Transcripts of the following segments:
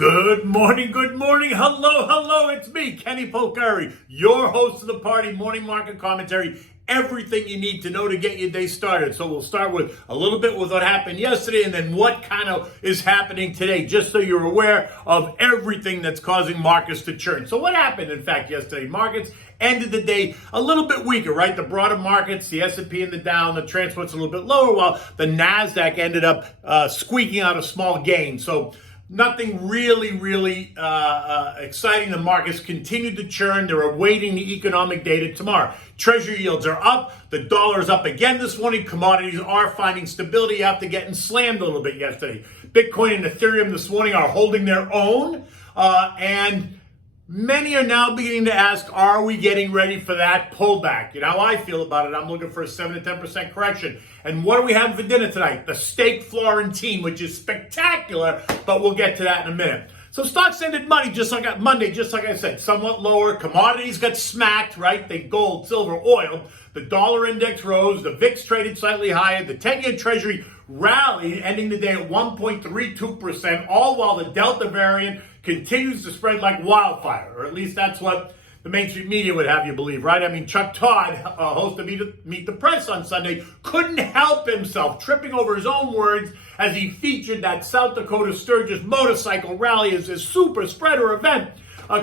Good morning, hello, it's me, Kenny Polcari, your host of the party, Morning Market Commentary, everything you need to know to get your day started. So we'll start with a little bit with what happened yesterday and then what kind of is happening today, just so you're aware of everything that's causing markets to churn. So what happened, in fact, yesterday? Markets ended the day a little bit weaker, right? The broader markets, the S&P and the Dow, the transport's a little bit lower, while the NASDAQ ended up squeaking out a small gain. So nothing really exciting. The markets continue to churn. They're awaiting the economic data tomorrow. Treasury yields are up. The dollar is up again this morning. Commodities are finding stability after getting slammed a little bit yesterday. Bitcoin and Ethereum this morning are holding their own. And many are now beginning to ask, are we getting ready for that pullback? You know how I feel about it. I'm looking for a 7 to 10% correction. And what are we having for dinner tonight? The steak Florentine, which is spectacular, but we'll get to that in a minute. So stocks ended Monday, just like I said, somewhat lower. Commodities got smacked, right? They gold, silver, oil. The dollar index rose. The VIX traded slightly higher. The 10-year Treasury rallied, ending the day at 1.32%, all while the Delta variant continues to spread like wildfire, or at least that's what the mainstream media would have you believe, right? I mean, Chuck Todd, host of Meet the Press on Sunday, couldn't help himself, tripping over his own words as he featured that South Dakota Sturgis motorcycle rally as a super spreader event,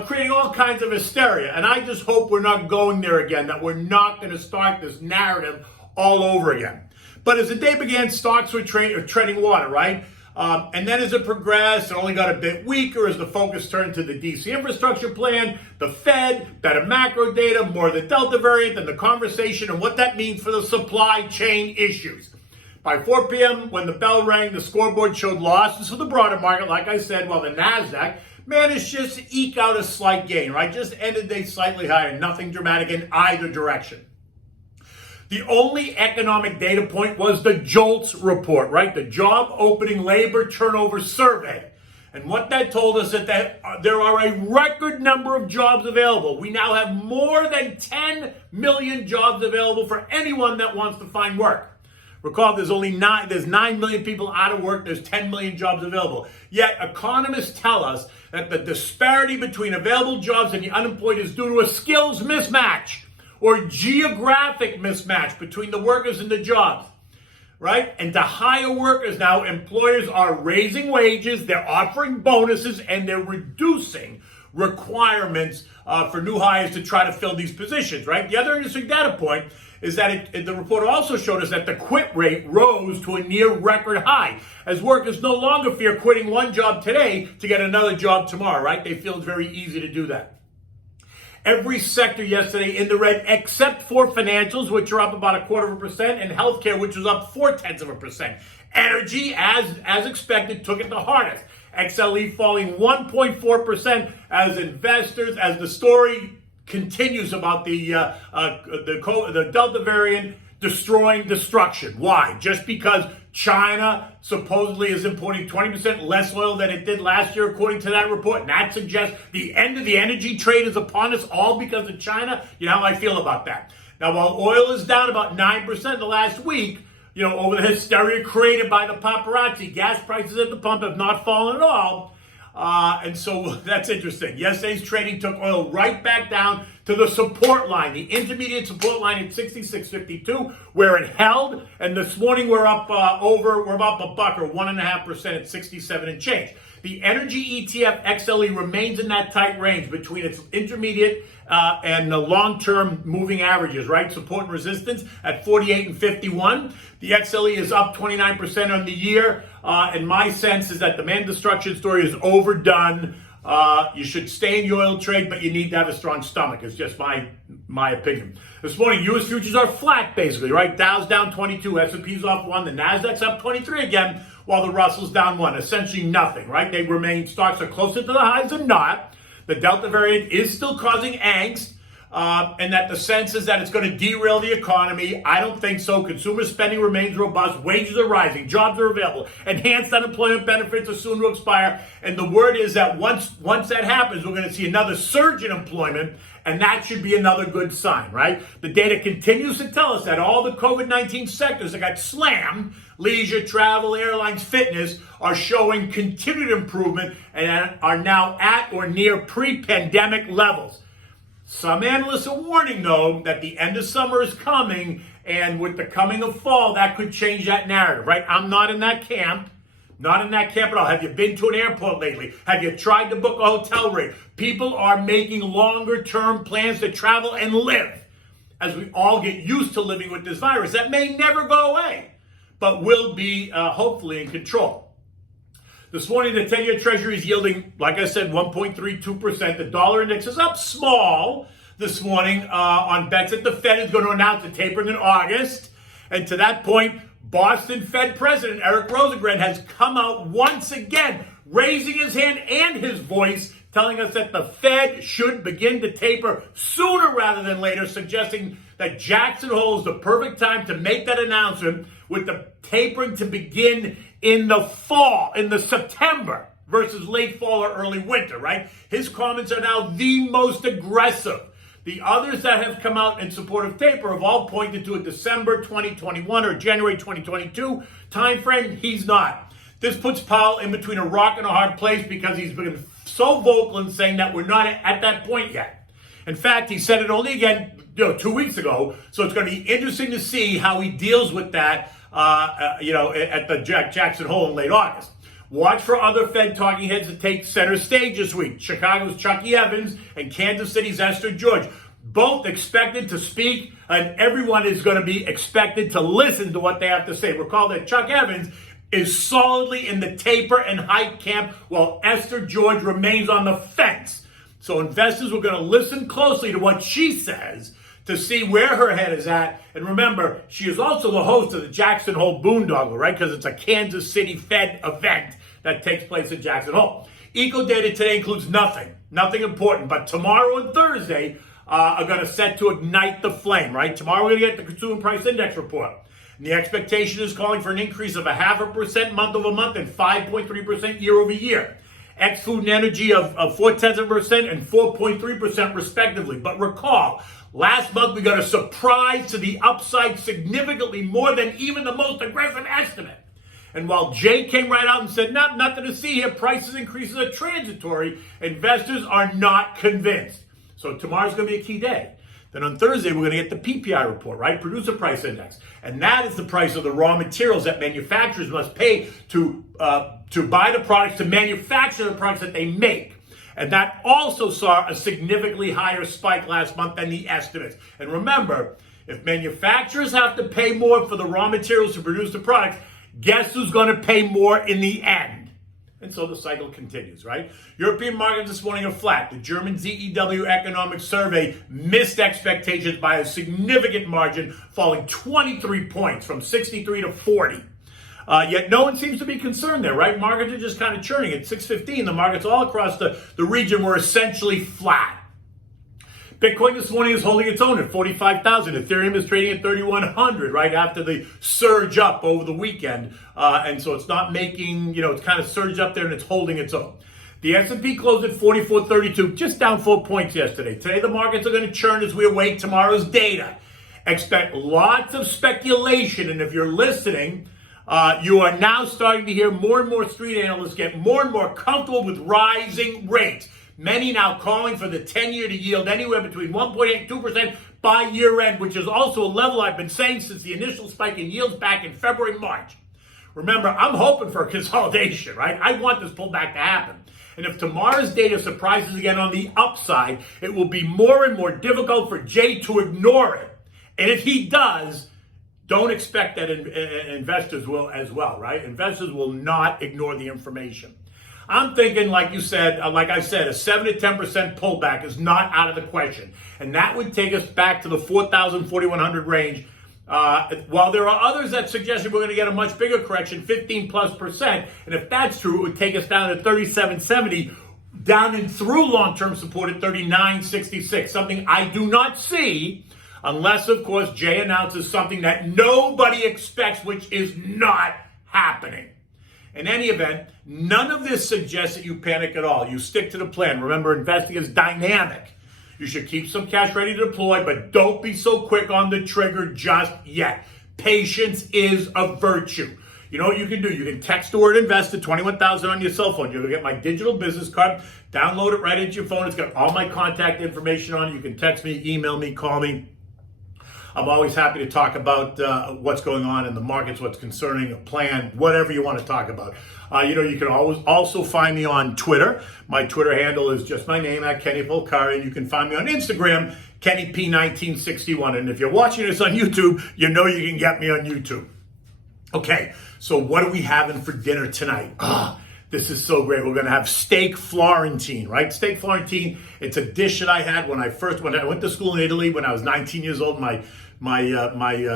creating all kinds of hysteria. And I just hope we're not going there again, that we're not going to start this narrative all over again. But as the day began, stocks were treading water, right? And then as it progressed, it only got a bit weaker as the focus turned to the DC infrastructure plan, the Fed, better macro data, more of the Delta variant, and the conversation and what that means for the supply chain issues. By 4 p.m., when the bell rang, the scoreboard showed losses for the broader market, like I said, while the NASDAQ managed just to eke out a slight gain, right? Just ended the day slightly higher, nothing dramatic in either direction. The only economic data point was the JOLTS report, right? The Job Opening Labor Turnover Survey. And what that told us is that there are a record number of jobs available. We now have more than 10 million jobs available for anyone that wants to find work. Recall, there's 9 million people out of work. There's 10 million jobs available. Yet economists tell us that the disparity between available jobs and the unemployed is due to a skills mismatch, or geographic mismatch between the workers and the jobs, right? And to hire workers now, employers are raising wages, they're offering bonuses, and they're reducing requirements for new hires to try to fill these positions, right? The other interesting data point is that the report also showed us that the quit rate rose to a near record high, as workers no longer fear quitting one job today to get another job tomorrow, right? They feel it's very easy to do that. Every sector yesterday in the red, except for financials, which are up about 0.25%, and healthcare, which was up 0.4%. Energy, as expected, took it the hardest. XLE falling 1.4% as the story continues about the Delta variant destroying destruction. Why? Just because China supposedly is importing 20% less oil than it did last year, according to that report. And that suggests the end of the energy trade is upon us, all because of China. You know how I feel about that. Now, while oil is down about 9% the last week, over the hysteria created by the paparazzi, gas prices at the pump have not fallen at all. And so that's interesting. Yesterday's trading took oil right back down to the support line, the intermediate support line at 66.52, where it held. And this morning we're up about $1 or 1.5% at 67 and change. The energy ETF XLE remains in that tight range between its intermediate and the long-term moving averages, right? Support and resistance at 48 and 51. The XLE is up 29% on the year. And my sense is that the demand destruction story is overdone. You should stay in the oil trade, but you need to have a strong stomach. It's just my opinion. This morning, U.S. futures are flat, basically, right? Dow's down 22, S&P's off 1, the NASDAQ's up 23 again, while the Russell's down 1. Essentially nothing, right? Stocks are closer to the highs than not. The Delta variant is still causing angst, and that the sense is that it's going to derail the economy. I don't think so. Consumer spending remains robust. Wages are rising. Jobs are available. Enhanced unemployment benefits are soon to expire. And the word is that once that happens, we're going to see another surge in employment, and that should be another good sign, right? The data continues to tell us that all the COVID-19 sectors that got slammed leisure, travel, airlines, fitness are showing continued improvement and are now at or near pre-pandemic levels. Some analysts are warning, though, that the end of summer is coming, and with the coming of fall, that could change that narrative, right? I'm not in that camp. Not in that camp at all. Have you been to an airport lately? Have you tried to book a hotel rate? People are making longer-term plans to travel and live as we all get used to living with this virus that may never go away, but will be hopefully in control. This morning, the 10-year Treasury is yielding, like I said, 1.32%. The dollar index is up small this morning on bets that the Fed is going to announce a tapering in August. And to that point, Boston Fed President Eric Rosengren has come out once again, raising his hand and his voice, telling us that the Fed should begin to taper sooner rather than later, suggesting that Jackson Hole is the perfect time to make that announcement, with the tapering to begin in the fall, in the September versus late fall or early winter, right? His comments are now the most aggressive. The others that have come out in support of taper have all pointed to a December 2021 or January 2022 timeframe. He's not. This puts Powell in between a rock and a hard place because he's been so vocal in saying that we're not at that point yet. In fact, he said it only again 2 weeks ago, so it's going to be interesting to see how he deals with that at the Jackson Hole in late August. Watch for other Fed talking heads to take center stage this week. Chicago's Chucky Evans and Kansas City's Esther George, both expected to speak, and everyone is going to be expected to listen to what they have to say. Recall that Chuck Evans is solidly in the taper and hike camp, while Esther George remains on the fence. So investors are going to listen closely to what she says to see where her head is at. And remember, she is also the host of the Jackson Hole Boondoggle, right? Because it's a Kansas City Fed event that takes place at Jackson Hole. Eco data today includes nothing important, but tomorrow and Thursday are going to set to ignite the flame, right? Tomorrow we're going to get the Consumer Price Index report. And the expectation is calling for an increase of 0.5% month over month and 5.3% year over year. Ex-food and energy of 0.4% and 4.3% respectively. But recall, last month we got a surprise to the upside, significantly more than even the most aggressive estimate. And while Jay came right out and said, nothing to see here, prices increases are transitory, investors are not convinced. So tomorrow's going to be a key day. Then on Thursday, we're going to get the PPI report, right? Producer Price Index. And that is the price of the raw materials that manufacturers must pay to buy the products, to manufacture the products that they make. And that also saw a significantly higher spike last month than the estimates. And remember, if manufacturers have to pay more for the raw materials to produce the products, guess who's going to pay more in the end? And so the cycle continues, right? European markets this morning are flat. The German ZEW economic survey missed expectations by a significant margin, falling 23 points from 63 to 40. Yet no one seems to be concerned there, right? Markets are just kind of churning. At 6:15, the markets all across the region were essentially flat. Bitcoin this morning is holding its own at 45,000. Ethereum is trading at 3,100 right after the surge up over the weekend. And so it's not making, it's kind of surged up there and it's holding its own. The S&P closed at 4432, just down 4 points yesterday. Today the markets are going to churn as we await tomorrow's data. Expect lots of speculation. And if you're listening, you are now starting to hear more and more street analysts get more and more comfortable with rising rates. Many now calling for the 10-year to yield anywhere between 1.8% and 2% by year end, which is also a level I've been saying since the initial spike in yields back in February, March. Remember, I'm hoping for a consolidation, right? I want this pullback to happen. And if tomorrow's data surprises again on the upside, it will be more and more difficult for Jay to ignore it. And if he does, don't expect that investors will as well, right? Investors will not ignore the information. I'm thinking, like I said, a 7 to 10% pullback is not out of the question. And that would take us back to the 4,000, 4,100 range. While there are others that suggest we're going to get a much bigger correction, 15+%. And if that's true, it would take us down to 37.70, down and through long-term support at 39.66. Something I do not see unless, of course, Jay announces something that nobody expects, which is not happening. In any event, none of this suggests that you panic at all. You stick to the plan. Remember, investing is dynamic. You should keep some cash ready to deploy, but don't be so quick on the trigger just yet. Patience is a virtue. You know what you can do? You can text the word invest to 21,000 on your cell phone. You're going to get my digital business card. Download it right into your phone. It's got all my contact information on it. You can text me, email me, call me. I'm always happy to talk about what's going on in the markets, what's concerning a plan, whatever you want to talk about. You can always also find me on Twitter. My Twitter handle is just my name, at Kenny Polcari, and you can find me on Instagram, KennyP1961. And if you're watching this on YouTube, you know you can get me on YouTube. Okay, so what are we having for dinner tonight? This is so great. We're going to have steak Florentine, right? Steak Florentine. It's a dish that I had when I went to school in Italy when I was 19 years old, my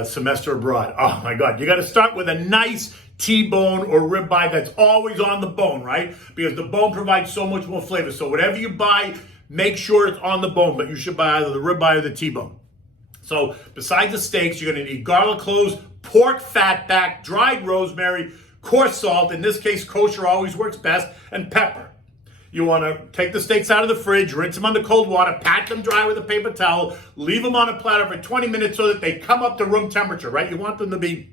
semester abroad. Oh my God. You got to start with a nice T-bone or ribeye that's always on the bone, right? Because the bone provides so much more flavor. So whatever you buy, make sure it's on the bone, but you should buy either the ribeye or the T-bone. So besides the steaks, you're going to need garlic cloves, pork fat back, dried rosemary, coarse salt, in this case kosher always works best, and pepper. You want to take the steaks out of the fridge, rinse them under cold water, pat them dry with a paper towel, leave them on a platter for 20 minutes so that they come up to room temperature, right? You want them to be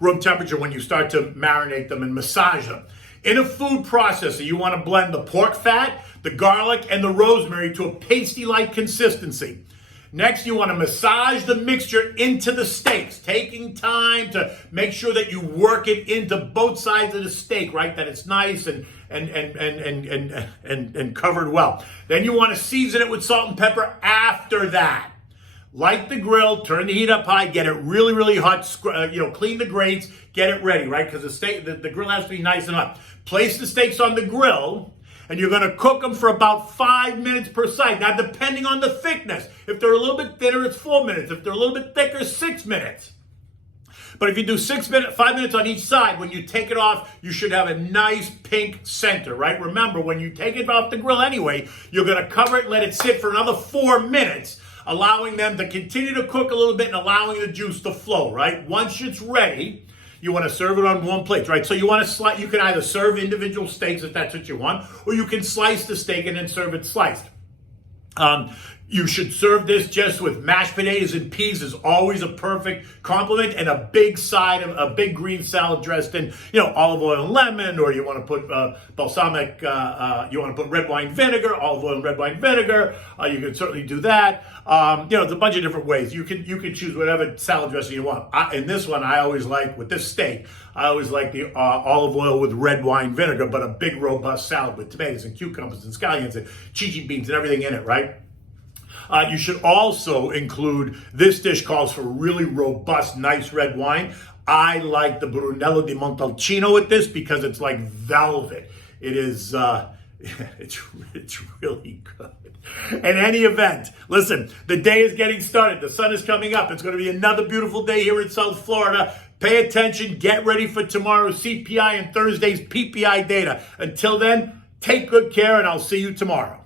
room temperature when you start to marinate them and massage them. In a food processor, you want to blend the pork fat, the garlic, and the rosemary to a pasty-like consistency. Next, you want to massage the mixture into the steaks, taking time to make sure that you work it into both sides of the steak, right? That it's nice and covered well. Then you want to season it with salt and pepper after that. Light the grill, turn the heat up high, get it really, really hot, clean the grates, get it ready, right? Because the grill has to be nice and hot. Place the steaks on the grill, and you're going to cook them for about 5 minutes per side. Now, depending on the thickness, if they're a little bit thinner, it's 4 minutes. If they're a little bit thicker, 6 minutes. But if you do 5 minutes on each side, when you take it off, you should have a nice pink center, right? Remember, when you take it off the grill anyway, you're going to cover it, let it sit for another 4 minutes, allowing them to continue to cook a little bit and allowing the juice to flow, right? Once it's ready, you want to serve it on one plate, right? So you want to you can either serve individual steaks if that's what you want, or you can slice the steak and then serve it sliced. You should serve this just with mashed potatoes and peas is always a perfect complement, and a big side of a big green salad dressed in, olive oil and lemon, or you want to put balsamic, you want to put red wine vinegar, olive oil and red wine vinegar. You can certainly do that. There's a bunch of different ways. You can choose whatever salad dressing you want. In this one, I always like, with this steak, I always like the olive oil with red wine vinegar, but a big robust salad with tomatoes and cucumbers and scallions and chichi beans and everything in it, right? You should also include, this dish calls for really robust, nice red wine. I like the Brunello di Montalcino with this because it's like velvet. It is, it's really good. In any event, listen, the day is getting started. The sun is coming up. It's going to be another beautiful day here in South Florida. Pay attention. Get ready for tomorrow's CPI and Thursday's PPI data. Until then, take good care, and I'll see you tomorrow.